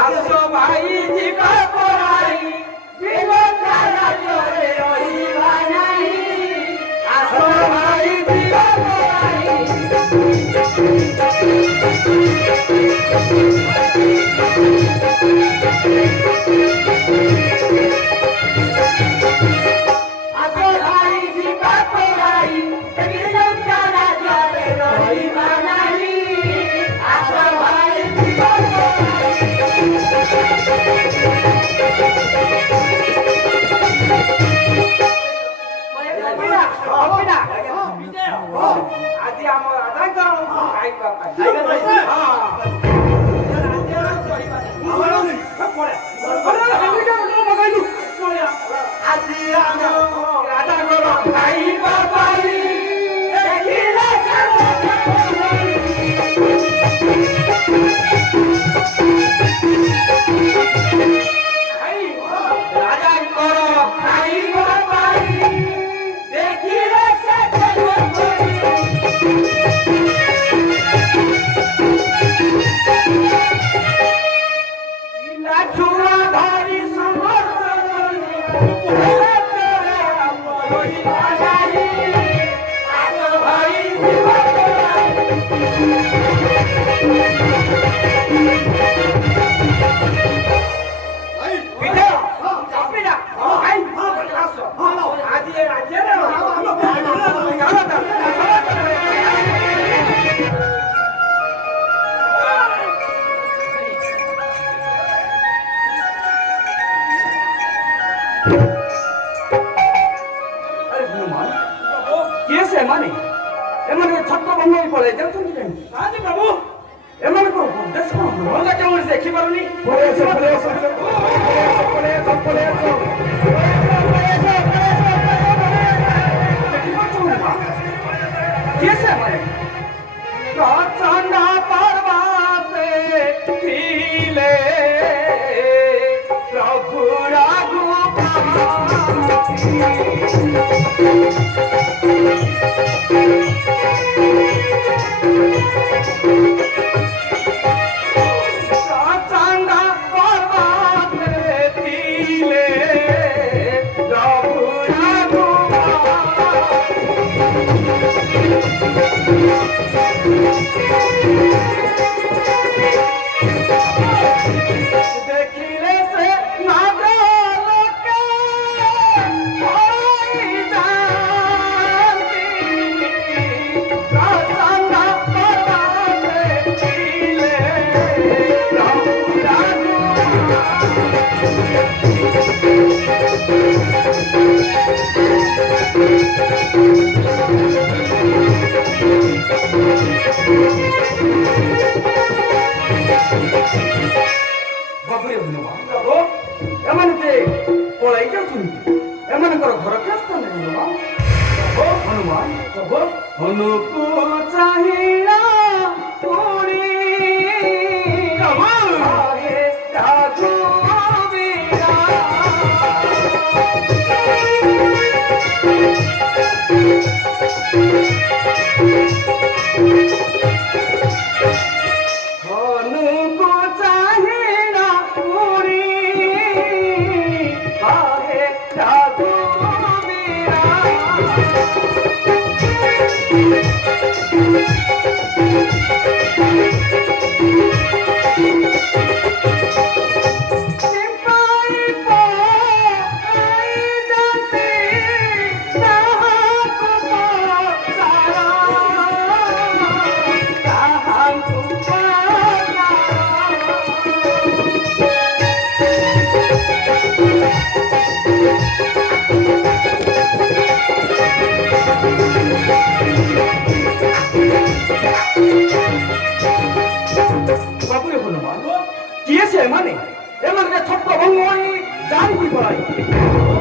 आसो भाई जीवा पराई विगता राजरे रहिबा नहीं आसो भाई जीवा पराई आसो भाई जीवा पराई विगता राजरे रहिबा नहीं आसो भाई जीवा আজি আমার আদায় করো খাইবা আজি আমি আদায় করো খাইবা পারি দেখিলে আদায় করো খাইবা পারি দেখিলে ছুয়া ধরি সমর্থন ভাই ଏମାନେ ଛତ୍ର ଭଙ୍ଗ ହୋଇ ପଳେଇ ଯାଉଛନ୍ତି କାହିଁକି ପ୍ରଭୁ ଏମାନଙ୍କ ଉଦ୍ଦେଶ୍ୟ କଣ ଭଲ କେଉଁଠି ଦେଖିପାରୁନି କିଏ ସେମାନେ ପ୍ରଚଣ୍ଡ ପର୍ବତେ ଥିଲେ ପ୍ରଭୁ ରଘୁ ପ୍ରଚଣ୍ଡ ପର୍ବତେ ଥିଲେ ପ୍ରଭୁ ରଘୁ ଦେଖିଲେ ସେ ନାଗ ଲୋକେ ହୋଇ ଯାଆନ୍ତି ପ୍ରଚଣ୍ଡ ପର୍ବତେ ଥିଲେ ପ୍ରଭୁ ରଘୁ ଏମାନେ ପଳାଇ ଯାଉଛନ୍ତି ଏମାନଙ୍କର ଘର ଗ୍ରସ୍ତ ନାହିଁ ହନୁମାନ ହନୁକୁ ଚାହିଁଲା ପୁଣି ହନୁକୁ ଚାହିଁଲା ପୁଣି ହେ ରଘୁବୀର किए से एमाने एमाने छप्प भंग होई जान कुई पड़ाई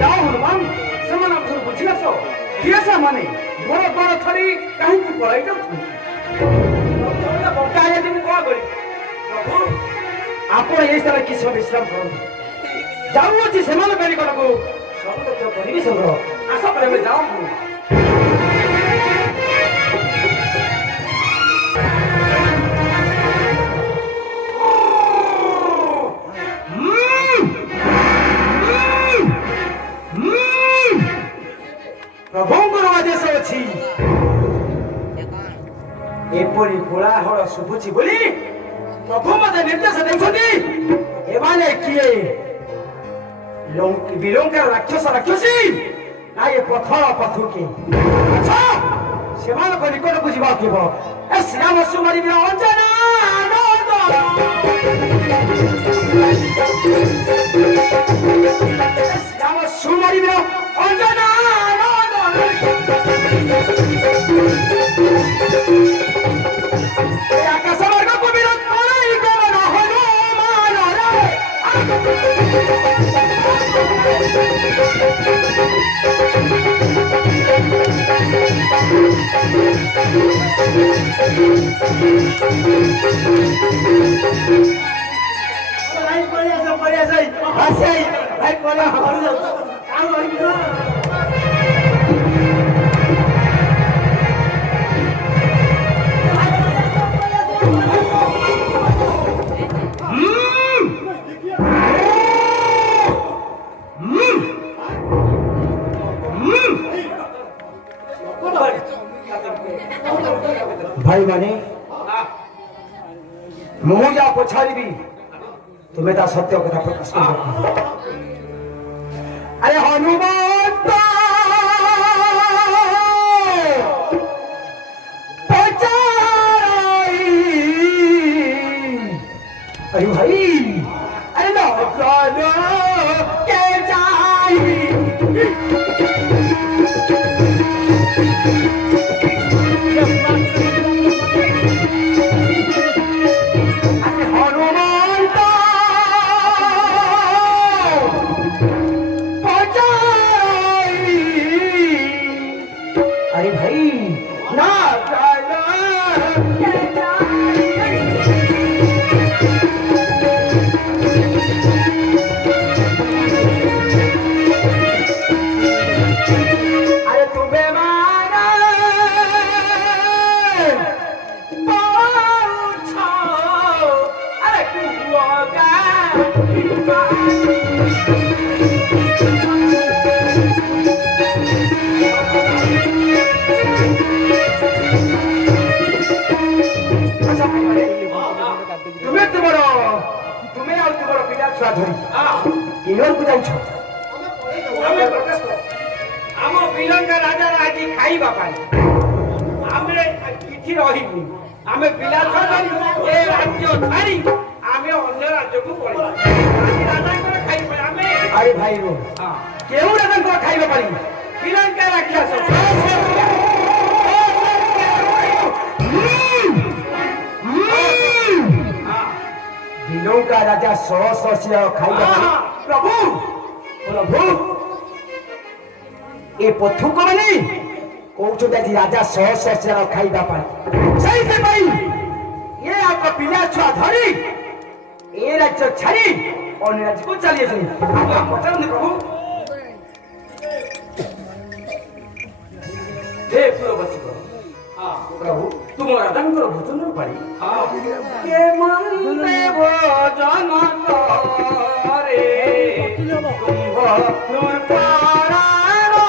जाओ हनुमान समान आप सब बुझिला सो किए से एमाने घर द्वार छड़ी काहे कुई पड़ाई जाऊ बका ये दिन को करी प्रभु आपण ए सारा किस विश्राम करू जाऊ अछि समान बेरी को सब तो परिबी संग्रह आशा प्रेम जाओ ଏପରି କୋଳାହଳ ଶୁଭୁଛି ବୋଲି ପ୍ରଭୁ ମୋତେ ନିର୍ଦ୍ଦେଶ ଦେଉଛନ୍ତି ଏମାନେ କିଏ ବିଲଙ୍କାର ରାକ୍ଷସୀ ନା ଏ ପଥର ପଥୁକି ସେମାନଙ୍କ ନିକଟକୁ ଯିବାକୁ ହେବ ଏ ଶ୍ରୀରାମ ସୁମାରିବୀର ଅଞ୍ଜନା ଶ୍ରୀରାମ ସୁମାରିବୀର ଅଞ୍ଜନା ଆକାଶ ମାର୍ଗକୁ ବିରୋଧ କରାଇ ଗମନ ହନୁମାନରେ भाई माने मुझे या पछाड़ी भी तुम्हें ता सत्य कथा प्रकाश कर अरे हनुमंत अरे भाई अरे लो के जाई अरे भाई रो केहू रतन को खाइबा पारी श्रीलंका राक्षस बिलंका राजा 100 सिया खाइबा प्रभु प्रभु ए पथु को माने कोउचो दादी राजा 100 सिया खाइबा पारी सही से भाई ये आपका पिला छुआ धरी ए राज्य छाड़ी अन्य राज्य को चलिए सुनिए आप पचाएंगे प्रभु हे पुरवसी को हाँ प्रभु तुम राजा को भोजन पारी हाँ के मन में भोजन करे तुम नूर पारानो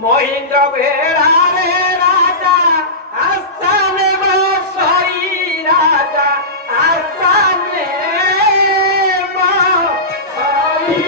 महेंद्र बेड़ा रे राजा आस्थाने बसई राजा आस्थाने बसई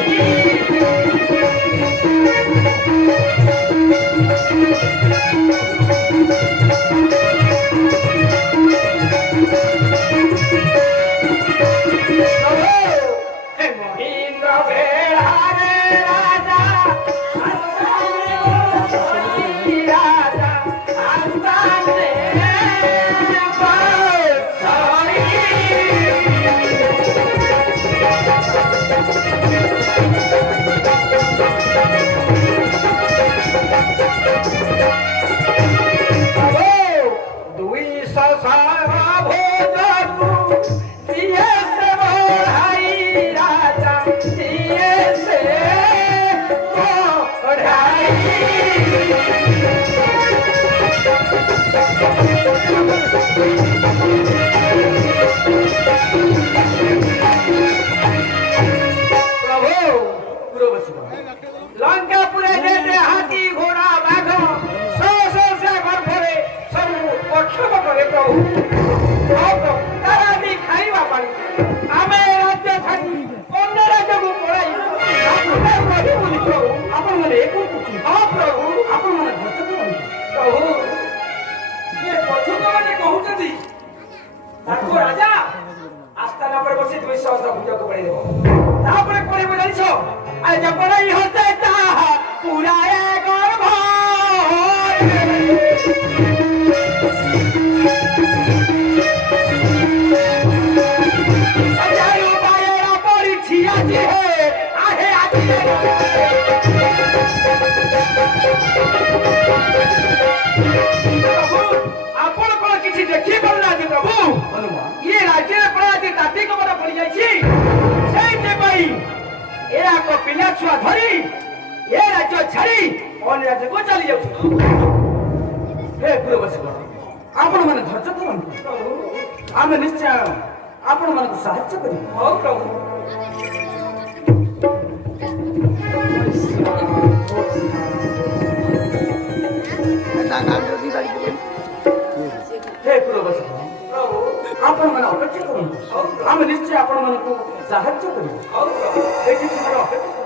लंकापुरे जेते हाथी घोड़ा बाघ सौ से घर भरे सब पक्षम करे प्रभु तारा भी खाइबा पानी आमे राज्य थाकी अन्य राज्य को पढ़ाई आपने प्रभु बोली प्रभु आपण माने एको कुछ हां प्रभु आपण माने भक्त प्रभु ये पछुक माने कहउछथि ताको राजा आस्थाना पर बसी 200 सहस्र पूजा को पड़े देबो तापरे कोरे बोलाइ छ आ जब पढ़ाई होते ता पूरा एक और भाई सजायो बायरा परीक्षा जी है आहे आजी आपण को किछि देखि पड़ला जे प्रभु हनुमान ये राज्य अपराधी ताती को बड़ा पड़ी जाई छी सेई जे भाई ए आको पिला छुआ धरी ए राज्य छाड़ी अन्य राज्य को चली जाऊ हे पुरवश आपण माने धैर्य करंतु आमे निश्चय आपण माने सहायता करी हो प्रभु हे पुरवश प्रभु आपण माने अपेक्षा करंतु आमे निश्चय आपण माने को सहायता करी हो प्रभु हे किछि अपेक्षा